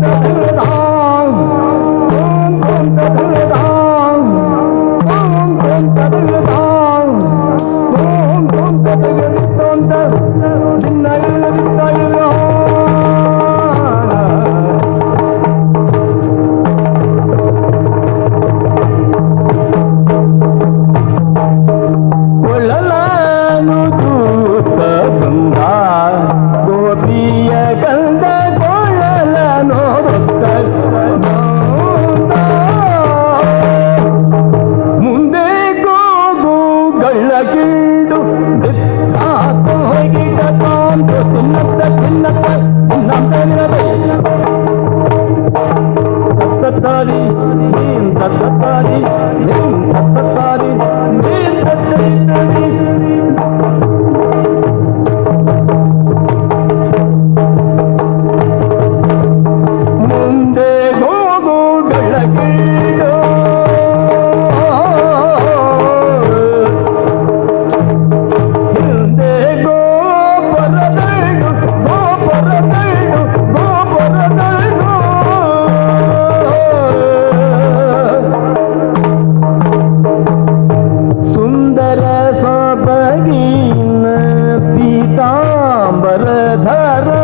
Thank you. Hare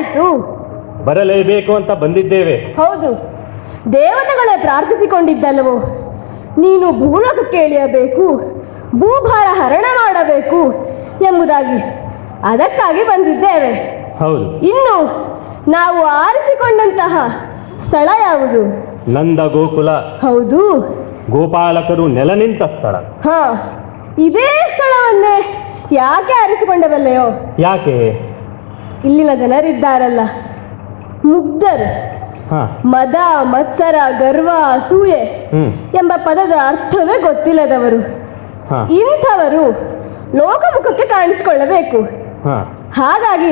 ಬಂದದ್ದಾಯ್ತು ಬರಲೇಬೇಕು ಅಂತ ಬಂದಿದ್ದೇವೆ. ಹೌದು. ದೇವತೆಗಳೇ ಪ್ರಾರ್ಥಿಸಿಕೊಂಡಿದ್ದಲ್ಲವೋ ನೀನು ಭೂಲೋಕಕ್ಕೆ ಇಳಿಯಬೇಕು ಭೂಭಾರ ಹರಣ ಮಾಡಬೇಕು ಎಂಬುದಾಗಿ ಅದಕ್ಕಾಗಿ ಬಂದಿದ್ದೇವೆ. ಹೌದು. ಇನ್ನು ನಾವು ಆರಿಸಿಕೊಂಡಂತಹ ಸ್ಥಳ ಯಾವುದು? ನಂದ ಗೋಕುಲ. ಹೌದು. ಗೋಪಾಲಕರು ನೆಲ ನಿಂತ ಸ್ಥಳ. ಹಾ ಇದೇ ಸ್ಥಳವನ್ನೇ ಯಾಕೆ ಆರಿಸಿಕೊಂಡಬಲ್ಲೆಯೋ ಯಾಕೆ? ಇಲ್ಲಿನ ಜನರಿದ್ದಾರಲ್ಲ. ಮುಗ್ಧರು. ಮದ ಮತ್ಸರ ಗರ್ವ ಅಸೂಯೆ ಎಂಬ ಪದದ ಅರ್ಥವೇ ಗೊತ್ತಿಲ್ಲದವರು. ಇಂಥವರು ಲೋಕಮುಖಕ್ಕೆ ಕಾಣಿಸಿಕೊಳ್ಳಬೇಕು. ಹಾಗಾಗಿ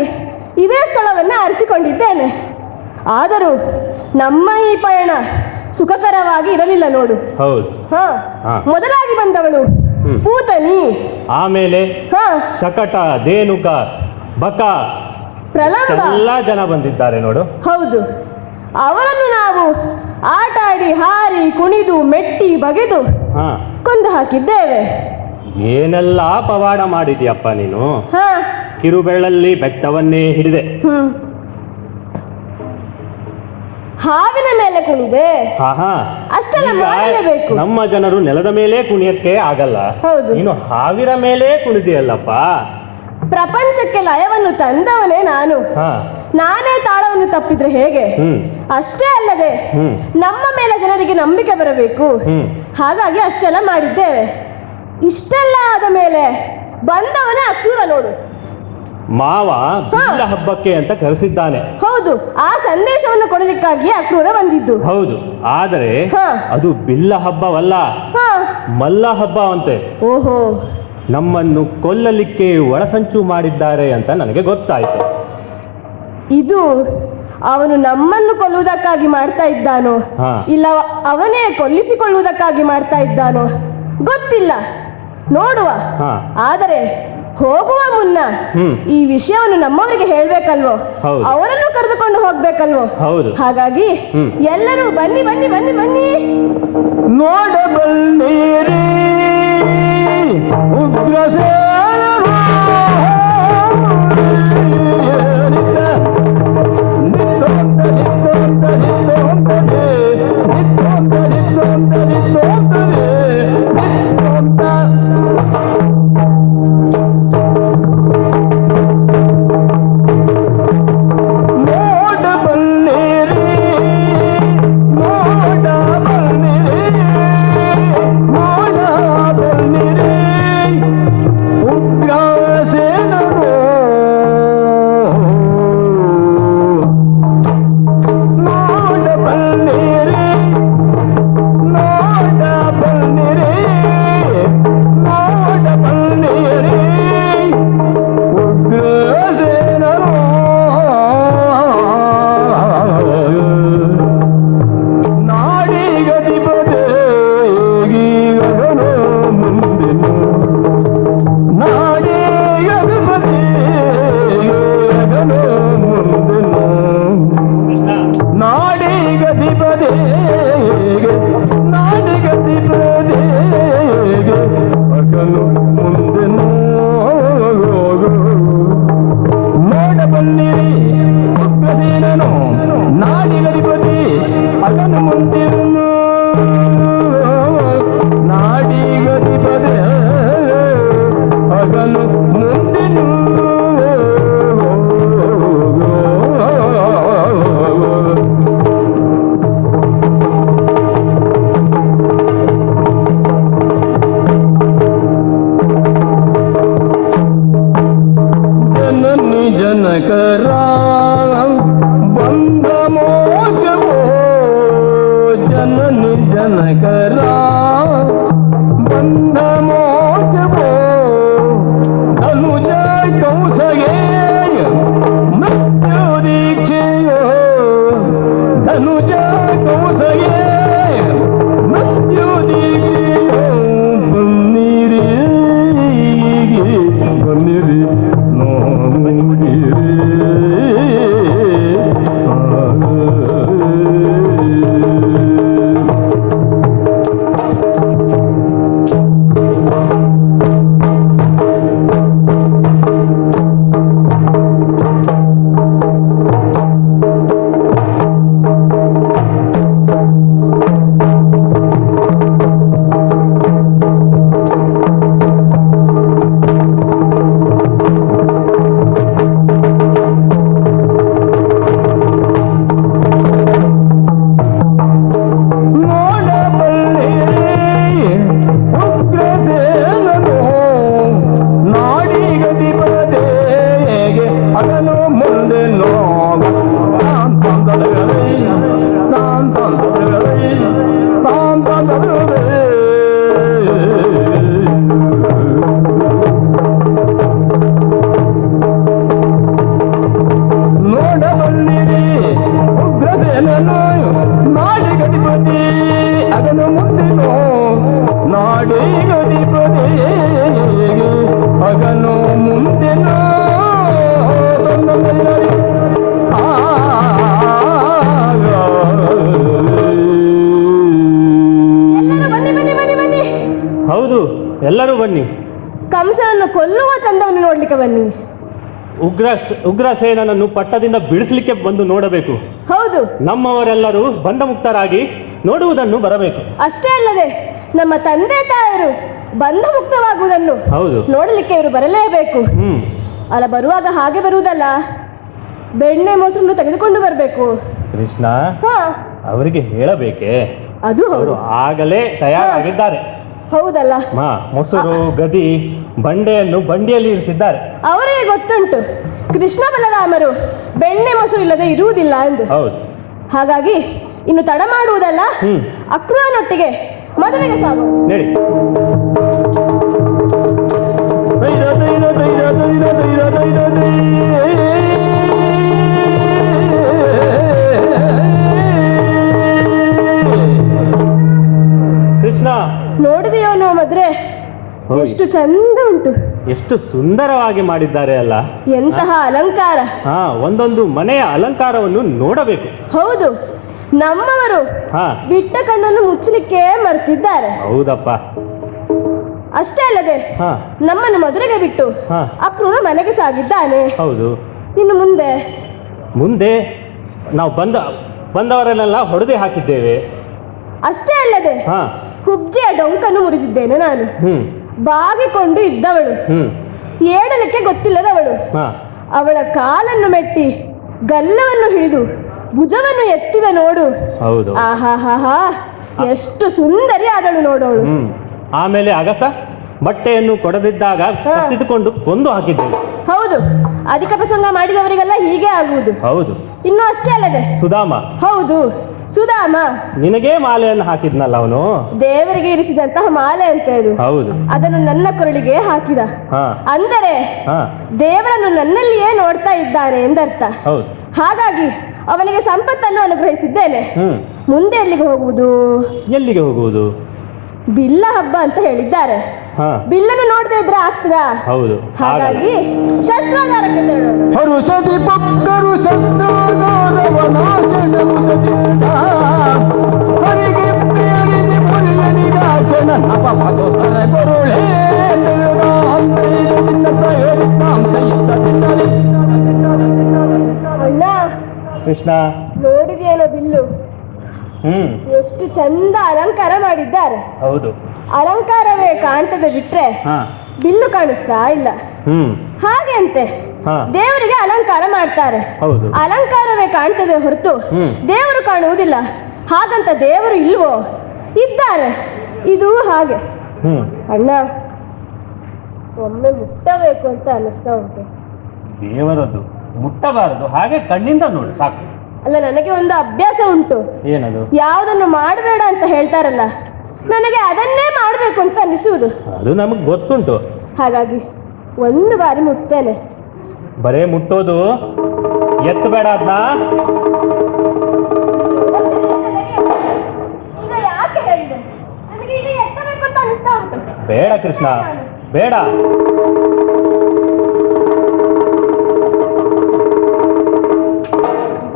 ಇದೇ ಸ್ಥಳವನ್ನು ಆರಿಸಿಕೊಂಡಿದ್ದೇನೆ ಆದರೂ ನಮ್ಮ ಈ ಪಯಣ ಸುಖಕರವಾಗಿ ಇರಲಿಲ್ಲ ನೋಡು. ಹೌದು. ಹ. ಮೊದಲಾಗಿ ಬಂದವಳು. ಪೂತನಿ. ಆಮೇಲೆ ಹ. ಶಕಟ ದೇನುಕ ಬಕ ಪ್ರಲಂಬ ಎಲ್ಲ ಜನ ಬಂದಿದ್ದಾರೆ ನೋಡು. ಹೌದು. ಅವರನ್ನು ನಾವು ಆಟ ಆಡಿ ಹಾರಿ ಕುಣಿದು ಮೆಟ್ಟಿ ಬಗೆದು ಹಾ. ಕೊಂದು ಹಾಕಿದ್ದೇವೆ. ಏನೆಲ್ಲ ಪವಾಡ ಮಾಡಿದ್ಯಪ್ಪ ನೀನು? ಹ. ಕಿರುಬೆಳ್ಳಲ್ಲಿ ಬೆಟ್ಟವನ್ನೇ ಹಿಡಿದೆ. ಹ್ಮ್. ಹಾವಿನ ಮೇಲೆ ಕುಣಿದೆ. ಹಾ ಹಾ. ಅಷ್ಟೆಲ್ಲ ಈಗ ಮಾಡಲೇಬೇಕು. ನಮ್ಮ ಜನರು ನೆಲದ ಮೇಲೆ ಕುಣಿಯಕ್ಕೆ ಆಗಲ್ಲ. ಹೌದು. ನೀನು ಹಾವಿನ ಮೇಲೆ ಕುಣಿದಿಯಲ್ಲಪ್ಪ. ಪ್ರಪಂಚಕ್ಕೆ ಲಯವನ್ನು ತಂದವನೇ ನಾನು. ಹಾ. ನಾನೇ ತಾಳವನ್ನು ತಪ್ಪಿದ್ರೆ ಹೇಗೆ? ಅಷ್ಟೇ ಅಲ್ಲದೆ ನಮ್ಮ ಮೇಲೆ ಜನರಿಗೆ ನಂಬಿಕೆ ಬರಬೇಕು. ಹಾಗಾಗಿ ಅಷ್ಟೆಲ್ಲ ಮಾಡಿದ್ದೇವೆ. ಇಷ್ಟೆಲ್ಲ ಆದ ಮೇಲೆ ಬಂದವನೇ ಅಕ್ರೂರ ನೋಡು. ಮಾವ ಹಬ್ಬಕ್ಕೆ ಅಂತ ಕರೆಸಿದ್ದಾನೆ. ಹೌದು. ಆ ಸಂದೇಶವನ್ನು ಕೊಡಲಿಕ್ಕಾಗಿ ಅಕ್ರೂರ ಬಂದಿದ್ದು. ಹೌದು. ಆದರೆ ಹಾ. ಅದು ಬಿಲ್ಲ ಹಬ್ಬವಲ್ಲ. ಹಾ. ಮಲ್ಲ ಹಬ್ಬ ಅಂತೆ ಓಹೋ. ನಮ್ಮನ್ನು ಕೊಲ್ಲಲಿಕ್ಕೆ ಒಳಸಂಚು ಮಾಡಿದ್ದಾರೆ ಅಂತ ನನಗೆ ಗೊತ್ತಾಯಿತು ಇದು ಅವನು ನಮ್ಮನ್ನು ಕೊಲ್ಲುವುದಕ್ಕಾಗಿ ಮಾಡ್ತಾ ಇದ್ದಾನೋ ಹಾ. ಇಲ್ಲ ಅವನೇ ಕೊಲ್ಲಿಸಿಕೊಳ್ಳುವುದಕ್ಕಾಗಿ ಮಾಡ್ತಾ ಇದ್ದಾನೋ ಗೊತ್ತಿಲ್ಲ ನೋಡುವ ಹಾ ಆದರೆ ಹೋಗುವ ಮುನ್ನ ಹ್ಮ್. ಈ ವಿಷಯವನ್ನು ನಮ್ಮವರಿಗೆ ಹೇಳ್ಬೇಕಲ್ವೋ ಹೌದು. ಅವರನ್ನು ಕರೆದುಕೊಂಡು ಹೋಗ್ಬೇಕಲ್ವೋ ಹೌದು. ಹಾಗಾಗಿ ಹ್ಮ್. ಎಲ್ಲರೂ ಬನ್ನಿ ಬನ್ನಿ ಬನ್ನಿ ಬನ್ನಿ ನೋಡಬಲ್ಲಿರಿ 不要紧。ಉಗ್ರ ಬನ್ನಿ. ಉಗ್ರ ಉಗ್ರಸೇನನನ್ನು ಪಟ್ಟದಿಂದ ಬಿಡಿಸಲಿಕ್ಕೆ ಬಂದು ನೋಡಬೇಕು. ಹೌದು. ನಮ್ಮವರೆಲ್ಲರೂ ಬಂಧಮುಕ್ತರಾಗಿ ನೋಡುವುದನ್ನು ಬರಬೇಕು. ಅಷ್ಟೇ ಅಲ್ಲದೆ ನಮ್ಮ ತಂದೆ ತಾಯರು ಬಂಧ ಮುಕ್ತವಾಗುವುದನ್ನು ಹೌದು. ನೋಡಲಿಕ್ಕೆ ಇವರು ಬರಲೇಬೇಕು. ಹ್ಮ್. ಅಲ್ಲ ಬರುವಾಗ ಹಾಗೆ ಬರುವುದಲ್ಲ? ಬೆಣ್ಣೆ ಮೊಸರನ್ನು ತೆಗೆದುಕೊಂಡು ಬರಬೇಕು. ಕೃಷ್ಣ ಹಾ. ಅವರಿಗೆ ಹೇಳಬೇಕೆ? ಅದು ಅವರು ಆಗಲೇ ತಯಾರಾಗಿದ್ದಾರೆ. ಹೌದಲ್ಲ. ಮಾ ಮೊಸರು ಗದಿ ಬಂಡೆಯನ್ನು ಬಂಡಿಯಲ್ಲಿ ಇರಿಸಿದ್ದಾರೆ. ಅವರಿಗೆ ಗೊತ್ತುಂಟು. ಕೃಷ್ಣ ಬಲರಾಮರು ಬೆಣ್ಣೆ ಮೊಸರು ಇಲ್ಲದೆ ಇರುವುದಿಲ್ಲ ಎಂದು. ಹೌದು. ಹಾಗಾಗಿ ಇನ್ನು ತಡ ಮಾಡುವುದಲ್ಲ? ಹ್ಮ್. ಅಕ್ರೂರನೊಟ್ಟಿಗೆ ಮದುವೆಗೆ ಸಾಗು. ಹೇಳಿ ಕೃಷ್ಣ. ನೋಡಿದೆಯೋ ನೋ ಮದ್ರೆ? ಹೌದು. ಎಷ್ಟು ಚಂದ ಉಂಟು. ಎಷ್ಟು ಸುಂದರವಾಗಿ ಮಾಡಿದ್ದಾರೆ ಅಲ್ಲ. ಎಂತಹ ಅಲಂಕಾರ. ಹಾ ಒಂದೊಂದು ಮನೆಯ ಅಲಂಕಾರವನ್ನು ನೋಡಬೇಕು. ಹೌದು. ನಮ್ಮವರು ಹಾ. ಬಿಟ್ಟ ಕಣ್ಣನ್ನು ಮುಚ್ಚಲಿಕ್ಕೆ ಮರ್ತಿದ್ದಾರೆ. ಹೌದಪ್ಪ. ಅಷ್ಟೇ ಅಲ್ಲದೆ ಹಾ. ನಮ್ಮನ್ನು ಮಧುರೆಗೆ ಬಿಟ್ಟು ಹಾ. ಅಕ್ರೂರ ಮನೆಗೆ ಸಾಗಿದ್ದಾನೆ. ಹೌದು. ಇನ್ನು ಮುಂದೆ? ಮುಂದೆ ನಾವು ಬಂದ ಬಂದವರನ್ನೆಲ್ಲ ಹೊಡೆದೇ ಹಾಕಿದ್ದೇವೆ. ಅಷ್ಟೇ ಅಲ್ಲದೆ ಹಾ. ಕುಬ್ಜೆಯ ಡೊಂಕನ್ನು ಮುರಿದಿದ್ದೇನೆ ನಾನು. ಹ್ಮ್. ಬಾಗಿಕೊಂಡು ಇದ್ದವಳು. ಹ್ಮ್. ಏಳಲಿಕ್ಕೆ ಗೊತ್ತಿಲ್ಲದವಳು. ಹಾ. ಅವಳ ಕಾಲನ್ನು ಮೆಟ್ಟಿ ಗಲ್ಲವನ್ನು ಹಿಡಿದು ಭುಜವನ್ನು ಎತ್ತಿದ ನೋಡು. ಹೌದು. ಆಹಾಹಾಹಾ. ಎಷ್ಟು ಸುಂದರಿ ಆದಳು ನೋಡೋಳು. ಹ್ಮ್. ಆಮೇಲೆ ಅಗಸ ಬಟ್ಟೆಯನ್ನು ಕೊಡದಿದ್ದಾಗ ಕಸಿದುಕೊಂಡು ಕೊಂದು ಹಾಕಿದ್ದೇನೆ ಹೌದು. ಅಧಿಕ ಪ್ರಸಂಗ ಮಾಡಿದವರಿಗೆಲ್ಲ ಹೀಗೆ ಆಗುವುದು. ಹೌದು. ಇನ್ನು ಅಷ್ಟೇ ಅಲ್ಲದೆ. ಸುಧಾಮ. ಹೌದು. ಸುಧಾಮ. ನಿನಗೆ ಮಾಲೆಯನ್ನು ಹಾಕಿದ್ನಲ್ಲ ಅವನು? ದೇವರಿಗೆ ಇರಿಸಿದಂತಹ ಮಾಲೆ ಅಂತ ಇದು ಹೌದು. ಅದನ್ನು ನನ್ನ ಕೊರಳಿಗೆ ಹಾಕಿದ. ಹಾ. ಅಂದರೆ ಹಾ. ದೇವರನ್ನು ನನ್ನಲ್ಲಿಯೇ ನೋಡ್ತಾ ಇದ್ದಾನೆ ಎಂದರ್ಥ. ಹೌದು. ಹಾಗಾಗಿ ಅವನಿಗೆ ಸಂಪತ್ತನ್ನು ಅನುಗ್ರಹಿಸಿದ್ದೇನೆ. ಹ್ಮ್. ಮುಂದೆ ಎಲ್ಲಿಗೆ ಹೋಗುವುದು? ಎಲ್ಲಿಗೆ ಹೋಗುವುದು? ಬಿಲ್ಲ ಹಬ್ಬ ಅಂತ ಹೇಳಿದ್ದಾರೆ. ಬಿಲ್ಲನ್ನು ನೋಡದೆ ಇದ್ರೆ ಆಗ್ತದ? ಹೌದು. ಹಾಗಾಗಿ ಶಸ್ತ್ರಾಗಾರಕ್ಕೆ ಹರುಷದಿ ಕೃಷ್ಣ. ನೋಡಿದೇನೋ ಬಿಲ್ಲು? ಹ್ಮ್. ಎಷ್ಟು ಚಂದ ಅಲಂಕಾರ ಮಾಡಿದ್ದಾರೆ. ಹೌದು. ಅಲಂಕಾರವೇ ಕಾಣ್ತದೆ ಬಿಟ್ರೆ ಹಾ. ಬಿಲ್ಲು ಕಾಣಿಸ್ತಾ ಇಲ್ಲ. ಹ್ಮ್. ಹಾಗೆ ಅಂತೆ ಹಾ. ದೇವರಿಗೆ ಅಲಂಕಾರ ಮಾಡ್ತಾರೆ. ಹೌದು. ಅಲಂಕಾರವೇ ಕಾಣ್ತದೆ ಹೊರತು ಹ್ಮ್. ದೇವರು ಕಾಣುವುದಿಲ್ಲ. ಹಾಗಂತ ದೇವರು ಇಲ್ವೋ? ಇದ್ದಾರೆ. ಇದು ಹಾಗೆ. ಹ್ಮ್. ಅಣ್ಣ ಒಮ್ಮೆ ಮುಟ್ಟಬೇಕು ಅಂತ ಅನಿಸ್ತಾ ಉಂಟು. ದೇವರದ್ದು ಮುಟ್ಟಬಾರದು ಹಾಗೆ ಕಣ್ಣಿಂದ ನೋಡಿ ಸಾಕು. ಅಲ್ಲ ನನಗೆ ಒಂದು ಅಭ್ಯಾಸ ಉಂಟು. ಏನದು? ಯಾವುದನ್ನು ಮಾಡಬೇಡ ಅಂತ ಹೇಳ್ತಾರಲ್ಲ. ನನಗೆ ಅದನ್ನೇ ಮಾಡಬೇಕು ಅಂತ ಅನಿಸುವುದು. ಅದು ನಮಗೆ ಗೊತ್ತುಂಟು. ಹಾಗಾಗಿ ಒಂದು ಬಾರಿ ಮುಟ್ತೇನೆ. ಬರೇ ಮುಟ್ಟೋದು. ಎತ್ತಬೇಡ ಅದನ್ನ ಈಗ ಯಾಕೆ ಹೇಳಿದೆ? ನನಗೆ ಈಗ ಎತ್ತಬೇಕು ಅಂತ ಅನಿಸ್ತಾ ಉಂಟು. ಬೇಡ ಕೃಷ್ಣ ಬೇಡ.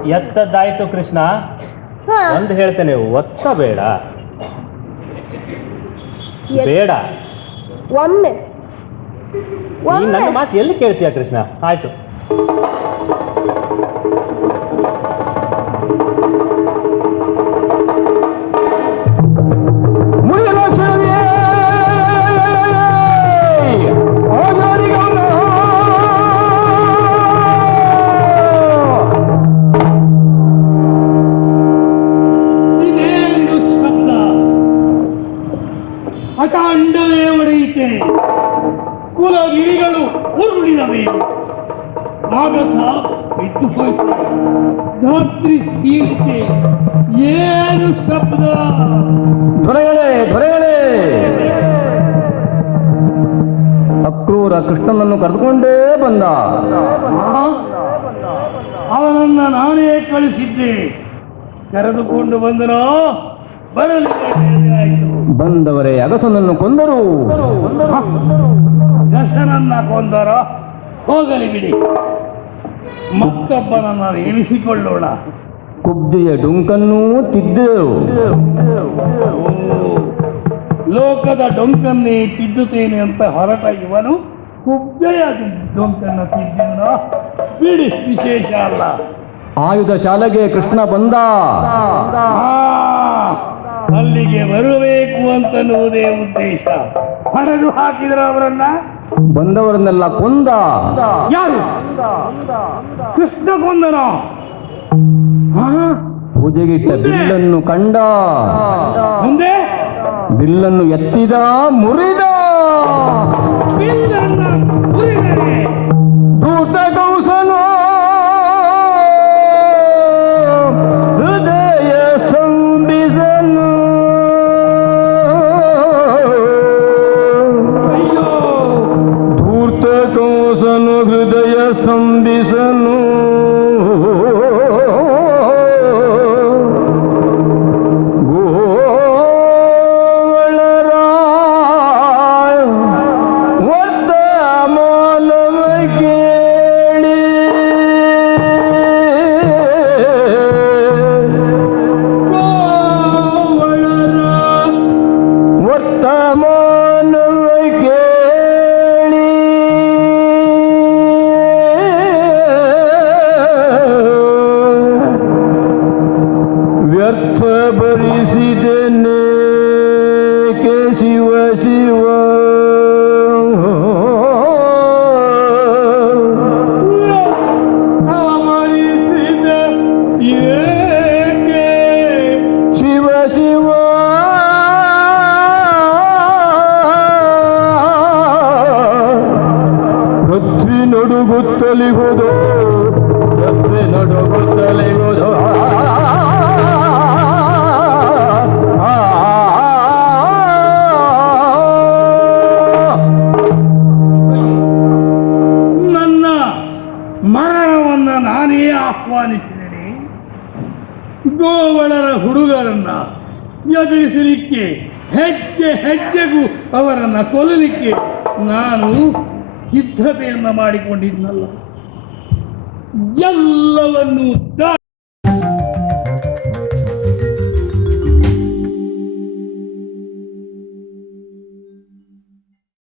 ಎತ್ತದ್ದಾಯ್ತು ಕೃಷ್ಣ. ಹಾ. ಒಂದು ಹೇಳ್ತೇನೆ ಒತ್ತ ಬೇಡ ಬೇಡ. ಒಮ್ಮೆ. ನೀನ್ ಒಮ್ಮೆ. ನನ್ನ ಮಾತು ಎಲ್ಲಿ ಕೇಳ್ತೀಯ ಕೃಷ್ಣ? ಆಯ್ತು. ಬಂದ? ಅವನನ್ನ ನಾನೇ ಕಳಿಸಿದ್ದೆ. ಕರೆದುಕೊಂಡು ಬಂದನೋ? ಬಂದವರೇ, ಅಗಸನನ್ನು ಕೊಂದರು. ಅಗಸನನ್ನ ಕೊಂದರ? ಹೋಗಲಿ ಬಿಡಿ. ಮತ್ತೊಬ್ಬನನ್ನ ನೇಮಿಸಿಕೊಳ್ಳೋಣ. ಕುಬ್ಬಿಯ ಡೊಂಕನ್ನೂ ತಿದ್ದರು ಲೋಕದ ಡೊಂಕನ್ನೇ ತಿದ್ದುತ್ತೇನೆ ಅಂತ ಹೊರಟ ಇವನು ಕುಬ್ಜಯ ಡೊಂಕನ್ನ ತಿದ್ದಿನ ಬಿಡಿ ವಿಶೇಷ ಅಲ್ಲ. ಆಯುಧ ಶಾಲೆಗೆ ಕೃಷ್ಣ ಬಂದ. ಅಲ್ಲಿಗೆ ಬರಬೇಕು ಅಂತನ್ನುವುದೇ ಉದ್ದೇಶ. ಹೊಡೆದು ಹಾಕಿದ್ರ ಅವರನ್ನ? ಬಂದವರನ್ನೆಲ್ಲ ಕೊಂದ. ಯಾರು? ಕೃಷ್ಣ ಕೊಂದನ? ಪೂಜೆಗೆ ಪೂಜೆಗಿಟ್ಟ ಬಿಲ್ಲನ್ನು ಕಂಡ. ಮುಂದೆ? ಬಿಲ್ಲನ್ನು ಎತ್ತಿದ ಮುರಿದ. ಬಿಲ್ಲನ್ನ ಉರಿದರೆ ಧೂತ ಕೌಸನು ಪೃಥ್ವಿ ನಡುಗುತ್ತಲಿಹುದು ರಾತ್ರಿ ನಡುಗುತ್ತಲಿಹುದು ನನ್ನ ಮರಣವನ್ನ ನಾನೇ ಆಹ್ವಾನಿಸಿದ್ದೇನೆ. ಗೋವಳರ ಹುಡುಗರನ್ನ ಎದುರಿಸಲಿಕ್ಕೆ ಹೆಜ್ಜೆ ಹೆಜ್ಜೆಗೂ ಅವರನ್ನ ಕೊಲ್ಲಲಿಕ್ಕೆ ನಾನು ಸಿದ್ಧತೆಯನ್ನ ಮಾಡಿಕೊಂಡಿದ್ನಲ್ಲ. ಎಲ್ಲವನ್ನೂ